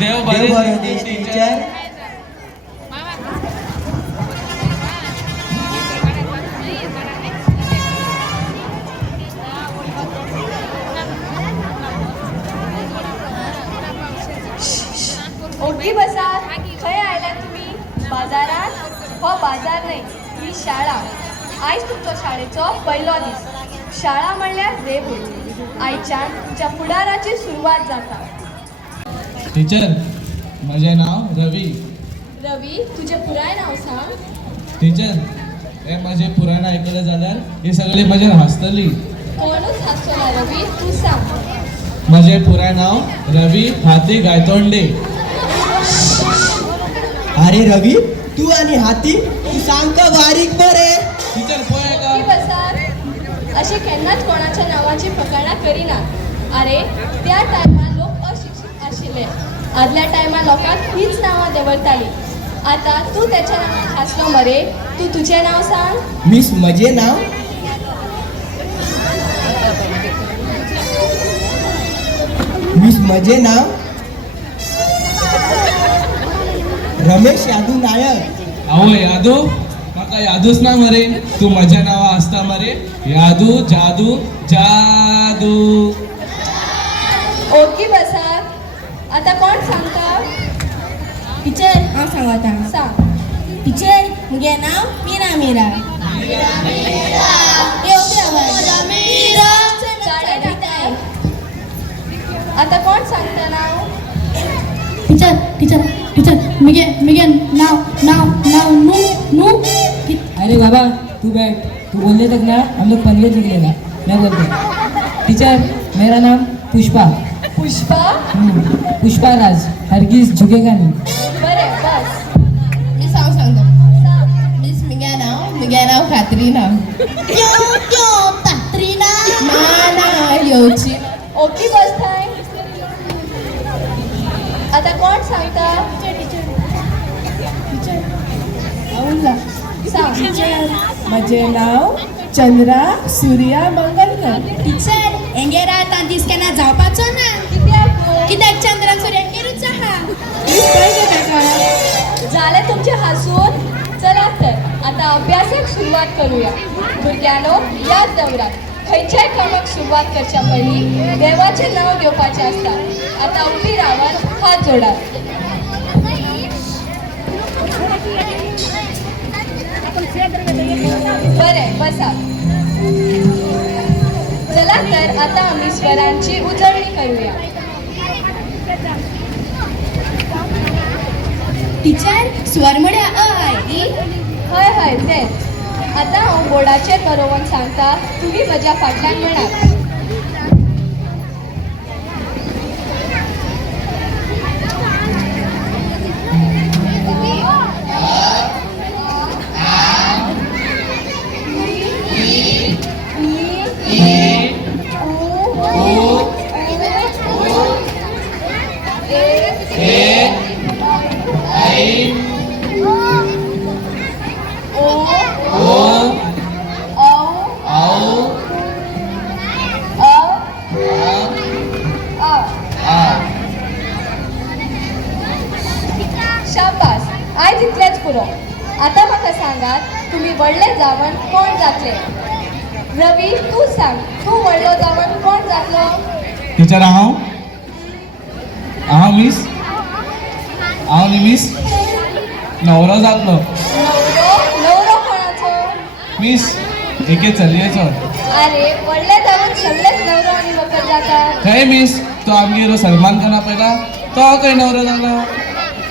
देव बरे teacher. Okay बसा. खंय आयला तुम्ही? बाजारात? हो बाजार नाही, ही शाळा. आयज तुमचो शाळेचो पयलो दीस. शाळा म्हणल्यार देवूळ. आयच्यान तुमच्या फुडाराची सुरवात जाता. टीचर, माझे नाव रवी. रवी, तुझे पुराय नाव सांग. टीचर, हे माझे पुराण ऐकलं जाल्यार ही सगळी माझ्यावर हसतली. कोणूच हांसचो ना रवी, तू सांग. माझे पुराय नाव रवी हाती गायतोंडे. अरे रवी, तू आणि हाती तू सांग का बारीक बरे. टीचर पोय का? ओके बसा. असे केन्नाच कोणाच्या नावाची फकाणां करिना. अरे, त्या टायमार लोक अशिक्षीत आशिल्ले. आदल्या टायमार लोकांक हीच नांवां देंवरताली. आता तू त्याच्या नावान हासलो मरे. तू तुझे नाव सांग. मिस मजे नाव मिस मजे नाव रमेश यादू नायक. अहो यादू, म्हाका यादूच ना मरे. तू माझ्या नावा असता मरे. यादू जादू जादू. ओके बसा. आता कोण सांगता? टीचर हांव सांगता. सांग. टीचर मुगे नाव मीरा मीरा. आता कोण सांगता नाव? टीचर टीचर टीचर मुगे मुगे नाव नाव नाव नू नू. अरे बाबा तू बैठ. तू बोलने तक ना हम लोग 15 निकलेगा. मैं बोलता हूँ. टीचर मेरा नाम पुष्पा. पुष्पा. पुष्पा राज. हरगिज झुकेगा नहीं. बरे बस. मी सांगतो. सांग. मिस मुगे नाव कात्रीना. कात्रीना ना ना येवची. ओके बस थाय. आता कोण सांगता? सांग. माझे नाव चंद्रा सूर्या मंगलकर. टीचर एंगे राता दीस केन्ना जावपाचो ना. कित्याक चंद्रा सूर्या केरूच आहा. झाले तुमचे हसून. चला तर आता अभ्यासाक सुरुवात करूया. भुरग्यानो, याद दवरात. खंयच्याय कामाक सुरुवात करच्या पयलीं देवाचे नाव घेवपाचें आसता. आता उभी रावात, हात जोडात. बरें, बसा. चला तर आता आम्ही स्वरांची उजळणी करूया. टीचर स्वर म्हळ्या अ आय ई. हय हय तेच. आता हांव बोर्डाचेर बरोवन सांगता. तुम्ही म्हज्या फाटल्यान म्हणात. शाबास. आयज इतलेच पुरो. आता म्हाका सांगात, तुम्ही व्हडले जावन कोण जातले? रवी, तू सांग. तू व्हडलो जावन कोण जातलो? टीचर हांव मिस नवरो जातलो. नवरो कोणाचो? मिस एके चलयेचो. अरे, व्हडले जावन सगळेच नवरो आनी व्हंकल जातात. खंय मिस, तो आमगेलो सलमान खाना पयला तो खंय नवरो जालो.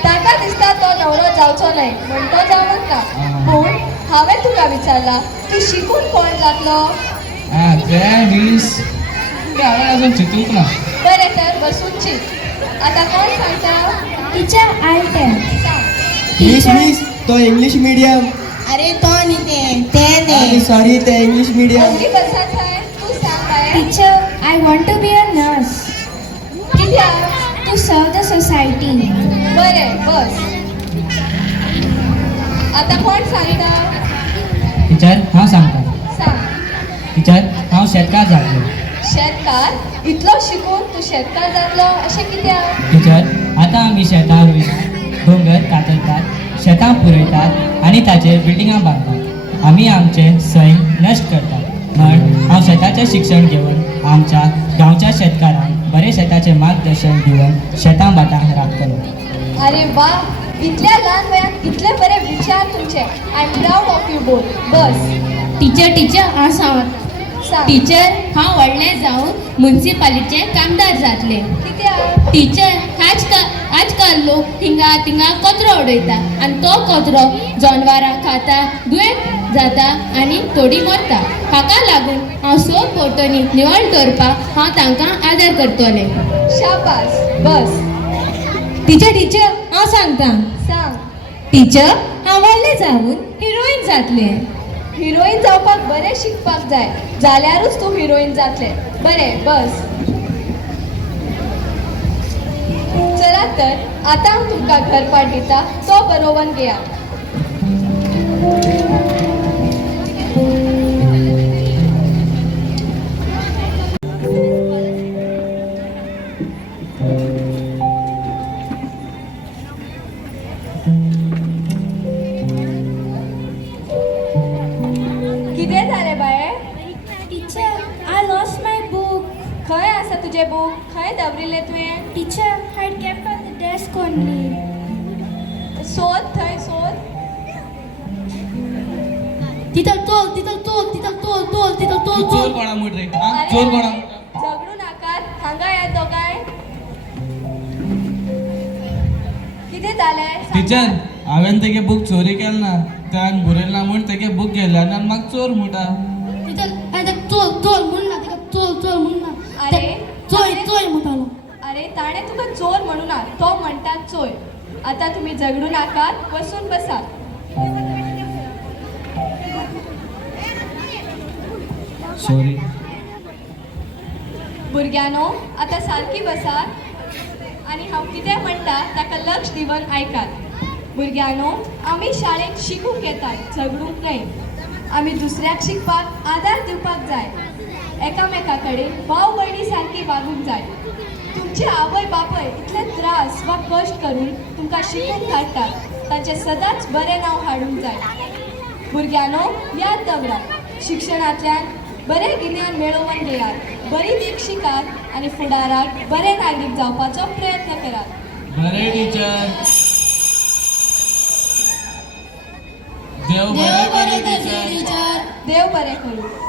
ताका दिसता तो नवरो जावचो न्हय म्हण तो जावंक ना. पूण हांवें तुका विचारला, तू शिकून कोण जातलो? ते मिस हांवें अजून चिंतूंक ना. बरें तर बसून चिंत. आता कोण सांगता? Teacher I tell. मिस तो इंग्लिश मीडियम. अरे तो न्ही ते अरे सॉरी, ते इंग्लिश मीडियम. ओके बसा थाय. तू सांग बाय. Teacher I want to be a nurse. कित्याक? To serve the society. बरें, बस. आता कोण सांगता? टीचर हांव सांगता. सांग. टीचर हांव शेतकार जातलो. शेतकार इतलो शिकून तूं शेतकार जातलो अशें कित्याक? टिचर आता आमी शेतां रोयतात, दोंगर कातरतात, शेतां पुरयतात आनी ताचेर बिल्डिंगां बांदतात. आमी आमचें सैम नश्ट करतात. म्हण हांव शेताचें शिक्षण घेवन आमच्या गांवच्या शेतकारांक बरें शेताचें मार्गदर्शन दिवन शेतां बाटांक राखतलो. अरे वा, इतल्या ल्हान वयात इतले बरे विचार तुमचे. I am proud of you both. Bus teacher हांव सांग. सांग. टिचर हांव व्हडलें जावन म्युन्सिपालिटीचे कामदार जातले. कित्याक? टिचर आजकाल लोक थिंगा कचरो उडयता आनी तो कचरो जनावरां खाता, दुयेंत जाता आनी थोडी मरता. हाका लागून हांव सोद भोंवतणी निवळ दवरपाक हांव तांकां आदार करतलें. शाबास. बस टिचर हांव सांगता. सांग. टिचर हांव व्हडलें जावन हिरोईन जातलें. हिरोईन जावपाक बरें शिकपाक जाय, जाल्यारूच तूं हिरोईन जातलें. बरें, बस. चला तर आतां हांव तुमकां घरपाट दिता, तो बरोवन घेया. कितें जालें बाये? Teacher I lost my book. खंय आसा तुजें बूक? खंय दवरिल्लें तुवें? Teacher had kept on the desk only. सोद, थंय सोद. तिथं तोल तू चोर कोणा म्हूण रे? हा? अरे, चोर कोणा? झगडू नाकात. हांगा या दोगांय. कितें जालें? सांग. टिचर हांवें तेगे बूक चोरी केल ना, त्यान बुरयल ना म्हूण तेगे बूक घेतला आनी म्हाका चोर म्हणटा. अरे ताणे तुका चोर म्हणू ना, तो म्हणटा चोर. आता तुम्ही झगडू नाकात, बसून बसा. सॉरी. भुरग्यानो, आता सारकी बसात आणि हांव कितें म्हणटा ताका लक्ष दिवन आयकात. भुरग्यानो, आमी शाळेत शिकूंक येतात, झगडूंक न्हय. आमी दुसऱ्याक शिकपाक आदार दिवपाक जाय. एकामेका कडेन भाव भयणी सारकी वागूंक जाय. तुमचे आवय बापय इतले त्रास वा कश्ट करून तुमकां शिकूंक धाडटात, ताचें सदांच बरें नांव हाडूंक जाय. भुरग्यानो, याद दवरा, शिक्षणांतल्यान बरें गिन्यान मेळोवन घेयात, बरी वीक शिकात आनी फुडाराक बरे नागरीक जावपाचो प्रयत्न करात. बरें टिचर. देव बरें करूं टिचर. देव बरें करूं.